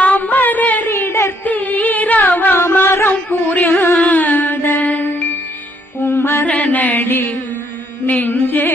அமரரிடர் தீரவமரம் புரியாத குமரனடி நெஞ்சே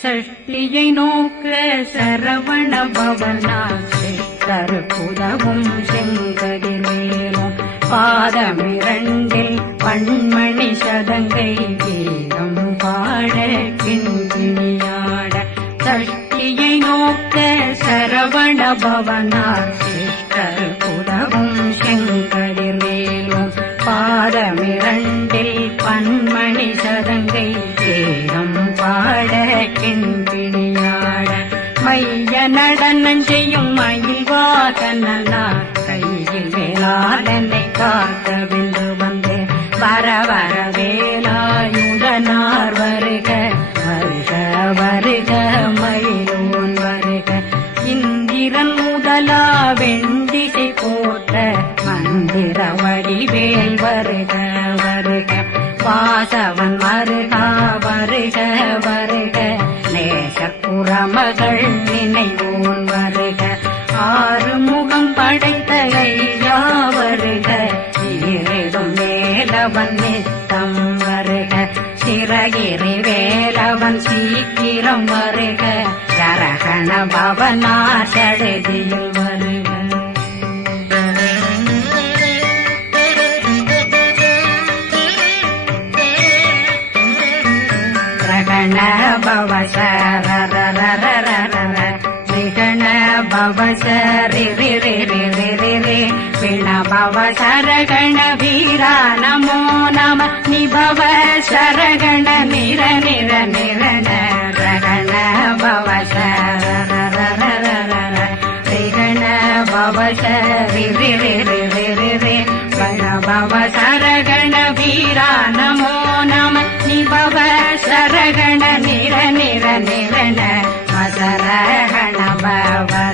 சஷ்டியை நோக்க சரவண பவனாசே கருப்புதவும் செங்கதிலேனும் பாதமிரண்டில் பண்மணி சதங்கை வேதம் பாட கிஞ்சினியாட சஷ்டியை நோக்க சரவண பவனார் சிஷ்டர் புலவும் கருப்புதவும் மேலும் பாதமிரண்டில் பண்மணி சதங்கை வேதம் பாட கிஞ்சினியாட மைய நடனம் செய்யும் மயில் வாகனார் கையில் வேளாளனை காக்க வென்று வந்து. வர வர வேலாயுதனார் வருக. வருக வருக மயிலோன் வருக. இந்திரன் முதலா வெண்டிசை போட்ட மந்திர வடிவேல் வருக வருக. வாசவன் வருகா வருக வருக. நேசப்புறமகள் நினைவோன் வருக. ஆறு முகம் படைத்த சிறகிரி வேலவன் சீக்கிரம் வருக ஜரகண பவனார் சடுதியில் வருக ரகண பவ சரரரரரரர விகண பவ சரி ரி ரி ரி ரி ரி ரி பிண பவ சரகண வீரா நமோ நம भव सार निर निर निर रगण भव सारीरे भव सार गण वीरा नमो नम बाबा सार गण निर निर न भव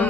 சிவகுகந்தினம்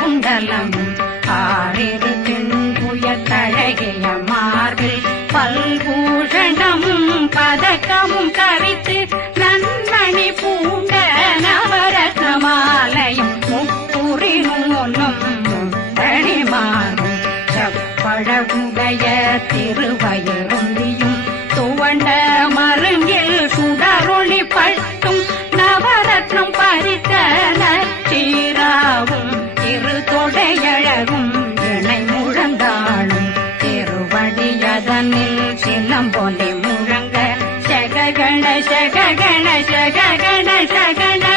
இடது குண்டலம் ஆறிரு தென்புய தழகிய மார்பில் பல்பூஷணமும் பதக்கமும் கரித்து நன்மணி பூண்ட நவரத்ன மாலையும் முப்புரி நூலும் தனிமாறும் செப்பழகுடைய திருவயருந்தியும் ಸಗಣ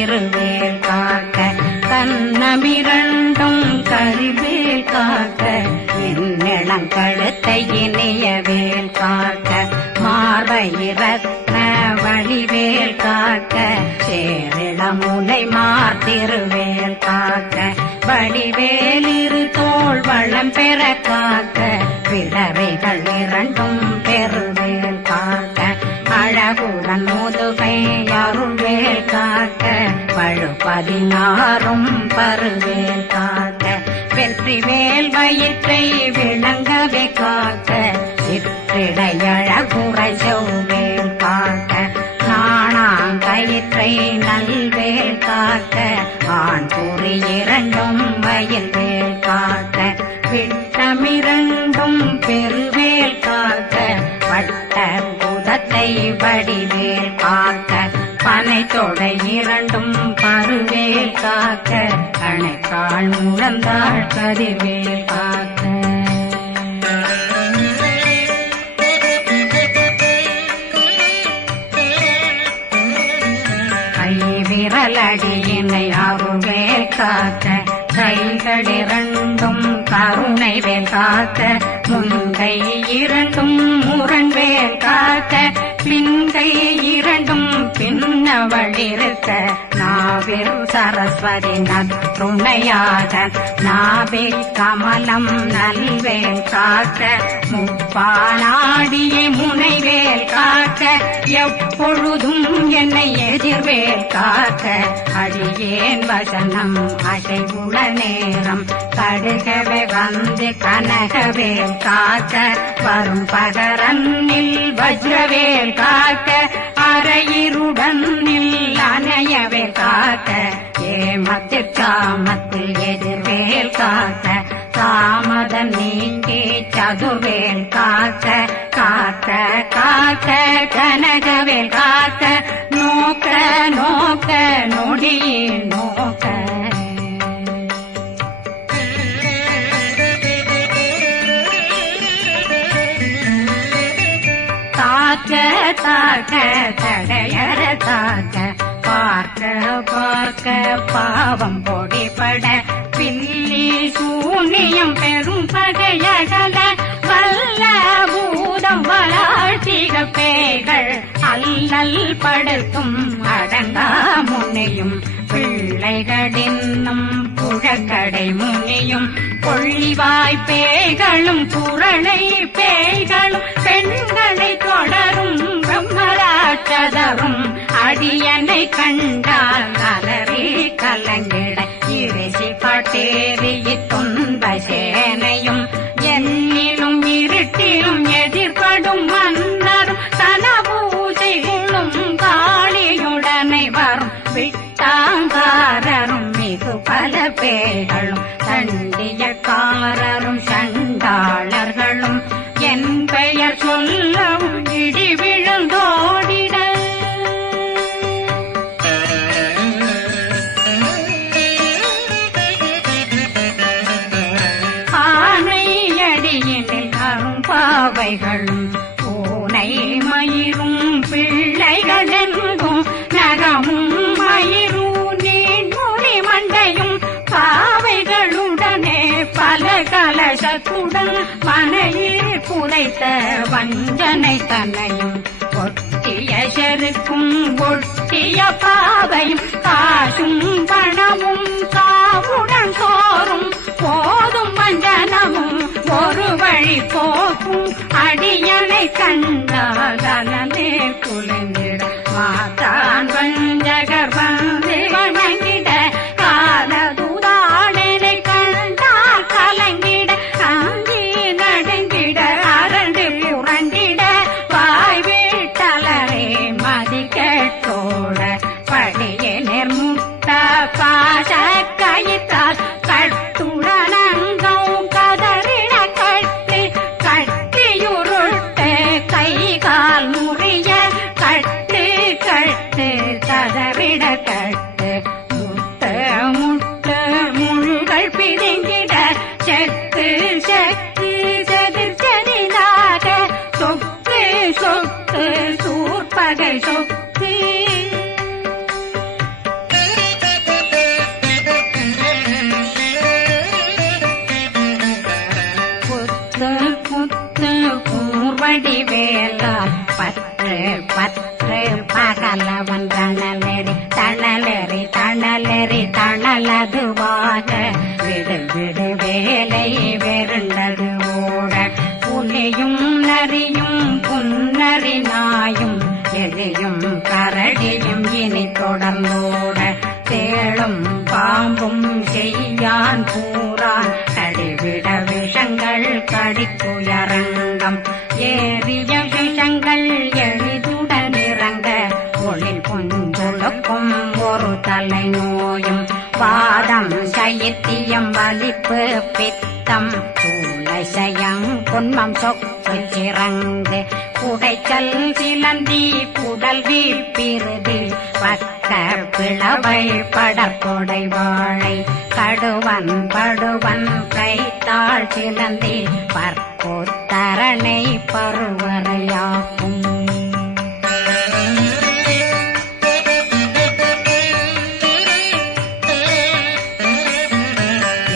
திருவேல் காக்க. கண்ணமிரண்டும் கரிவேல் காக்க. என் கழுத்தை இணையவேல் காக்க. மார்பை வழிவேல் காக்க. சேரிள முலை காக்க. வடிவேல் தோல் வளம் பெற காக்க. பிறவைகள் இரண்டும் பதினாறும் பருவேல் காக்க வெற்றி வேல் வயிற்றை விளங்கவே காக்க சிற்றிடையழகுறை செவ்வேல் காக்க நாணாங்கயிற்றை நல்வேல் காக்க ஆண் கூறி இரண்டும் வயல் வேல் காக்க விட்டமிரண்டும் பெருவேல் காக்க பட்ட குதத்தை வடிவேல் காக்க பனை தொடை இரண்டும் காக்க கணைக்கால் முழந்தாள் கதிர்வேல் காக்க கை விரலடியினை அருவே காக்க. கைகளிரண்டும் கருணை வேல் காக்க முன்கை இரண்டும் முரண்வேல் காக்க பிந்தை இரண்டும் பின்னவழிருத்த நாவில் சரஸ்வதி நற்றுணையாக நாவில் கமலம் நல்வேல் காக்க முப்பானாடியை முனைவேல் காக்க எப்பொழுதும் என்னை எதிர்வேல் காக்க. அடியேன் வசனம் அசைவுள நேரம் கடுகவே வந்து கனகவேல் காக்க வரும் பகரன்னில் வஜ்ரவேல் காக்க அரையிருடன் அணையவேல் காக்க. ஏமத்து காமத்தில் எதிர்வேல் காக்க தாமதம் நீங்கி சதுர்வேல் காக்க காக்க காக்க கனகவேல் காக்க நோக்க நோக்க நொடியே நோக்க. தாக்க தாக்க தடையற தாக்க பார்க்க பார்க்க பாவம் பொடிபட பின்னி சூனியம் பெரும் பகையகல வல்ல பூதம் வளாழ்த்திக பேய்கள் அல்லல் படுத்தும் அடங்கா முனையும் பிள்ளைகளின்னும் புழக்கடை முனியும் கொள்ளிவாய் பேய்களும் குரளை பேய்களும் பெண்களை தொடரும் பிரம்மராட்சதரும் அடியனை கண்டால் அலறி கலங்கிட இறைசி பட்டேறி பிள்ளைகளெங்கும் நகமும் மயிரூனே நீன்முடி மண்டையும் பாவைகளுடனே பல கலசத்துடன் மனையில் புதைத்த வஞ்சனை தன்னையும் ஒட்டிய செருக்கும் ஒட்டிய பாவையும் காசும் பணமும் காவுடன் சோறும் போதும் வஞ்சனமும் ஒரு வழி போக்கும் அடியனை கண்டால் அனலே குலைந்திட ज से விஷங்கள் ஏறிய விஷங்கள் எளிதுடன் இறங்க ஒளில் புஞ்சுழுக்கும் ஒரு தலை நோயும். பாதம் சைத்தியம் வலிப்பு பித்தம். சூளைசயம் பொன்மம் சொக்கு சிறங்கு குடைச்சல் சிலந்தி குடல் வீப்பிருதி பக்க பிளவை படற்கொடை வாழை. கடுவன் படுவன் கை கைத்தாள் சிலந்தி பற்போத்தரணை பருவரையாகும்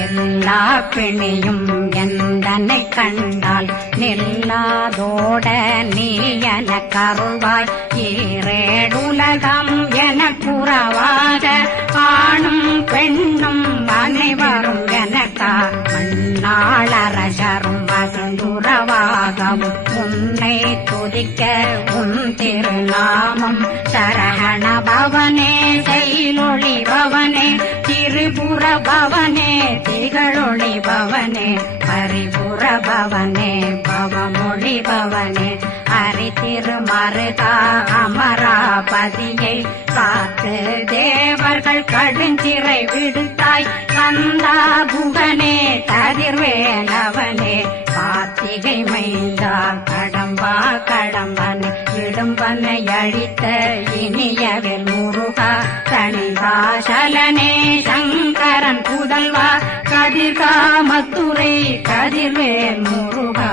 எல்லா பிணியும் எந்தனை கண்டால் நில்லாதோட நீ என கருவாய் ஈரேடுலகம் என புறவாக ஆணும் பெண்ணும் அனைவரும் எனக்கா நாளரசரும் மகந்துறவாகவும் உன்னை துதிக்க உன் திருநாமம் சரகண பவனே செயலொழி பவனே திரிபுர பவனே திகழொளி பவனே ஹரிபுர பவனே பவமொழி பவனே. ஹரி திருமருகா அமராபதியை காத்து தேவர்கள் கடுஞ்சிறை விடுத்தாய். கந்தா புகனே கதிர்வேலவனே கார்த்திகை மைந்தா கடம்பா கடம்பனே. இடும்பனை அழித்த இனியவில் முருகா தனிவாசலனே சங்கரன் புதல்வா கதிர்காமத்துறை கதிர்வேல் முருகா.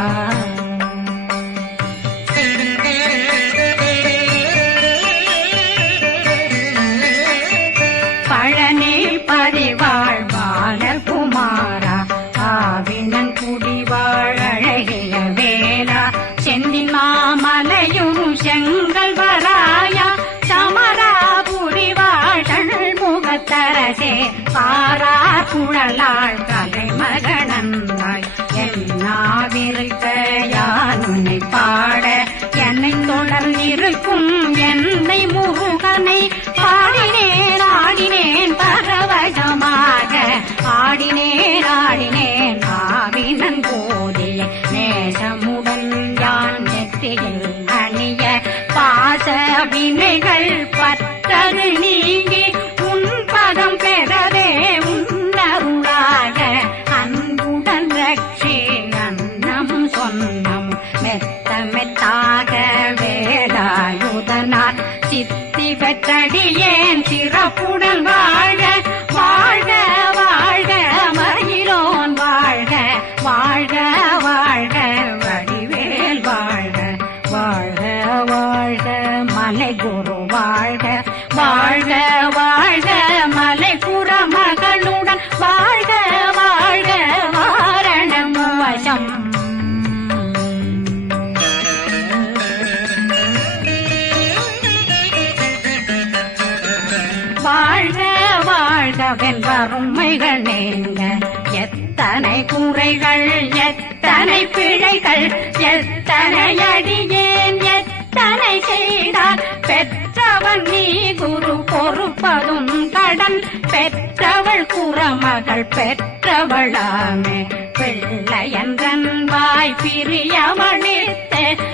மலை குரு வாழ்க வாழ்க வாழ்க. மலை புற மகளுடன் வாழ்க வாழ்க. வாரணம் வசம் வாழ்க. வாழ்கவென் வறுமைகள் நீங்க. எத்தனை குறைகள் எத்தனை பிழைகள் எத்தனை அடியேன் எத்தனை செய்தார் பெற்றவன் நீ குரு பொறுப்பதும் கடன். பெற்றவள் குறமகள் பெற்றவளாமே. பிள்ளையன்றன்பாய் வாய்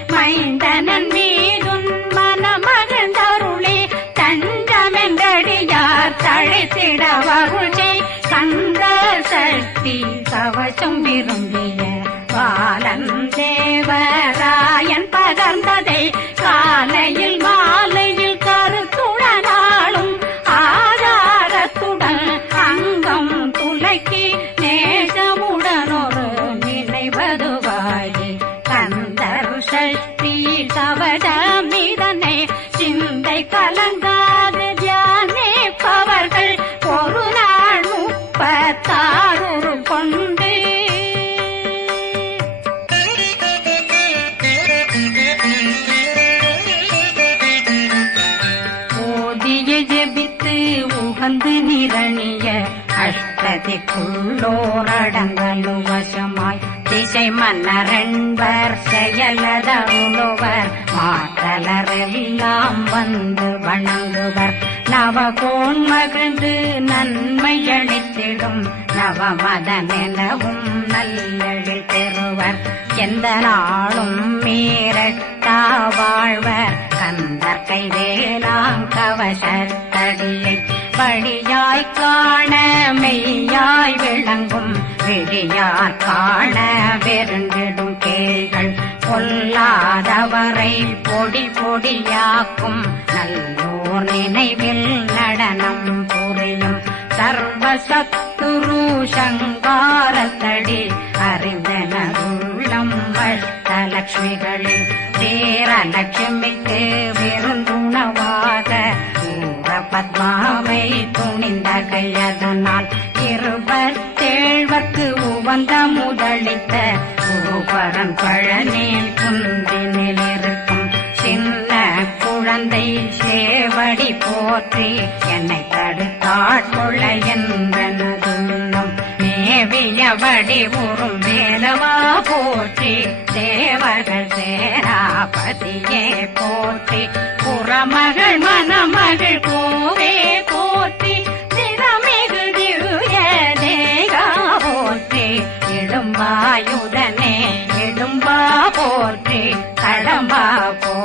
மைந்தனன் மீதும் மனமகிழ்ந்தருளே. தஞ்சமென்றடியார் தழைத்திட வருளை. கந்த சக்தி கவசம் விரும்பிய பாலன் தேவராயன் காலையில் மாலையில் கருத்துடனாலும் ஆதாரத்துடன் அங்கம் துலக்கி நேசமுடனொரு நினைவதுவாயி. கந்தர் சக்தி கவசமிதனை சிந்தை கலங்க திசை மன்னரன்பர் செயலதருளுவர் மாற்றலரெல்லாம் வந்து வணங்குவர். நவகோன் மகிழ்ந்து நன்மை அளித்திடும் நவமதனெனவும் நல்லெழில் பெறுவர். எந்த நாளும் மீறட்டா வாழ்வர். கந்தர் கைவேலாங் கவசத்தடியை படியாய் காண மெய்யாய் விளங்கும் விழியார் காண வெருண்டிடும் கேள்கள் பொல்லாதவரை பொடி பொடியாக்கும் நல்லோர் நினைவில் நடனம் புரியும் சர்வசத்துரு சங்காரத்தடி அறிந்தனருள்ளம் வஷ்டலட்சுமிகளில் சேரலட்சுமிக்கு லட்சுமிக்கு போற்றி என்னை தடுத்தாட்கொள்ள என்றனதுன்னம் மேவியபடி உறும் வேதமா போற்றி தேவர்கள் சேராபதியே போற்றி. புறமகள் மணமகள் கோவே போற்றி தினமிகு திவ்ய தேகா போற்றி. இடும்பாயுதனே இடும்பா போற்றி கடம்பா போ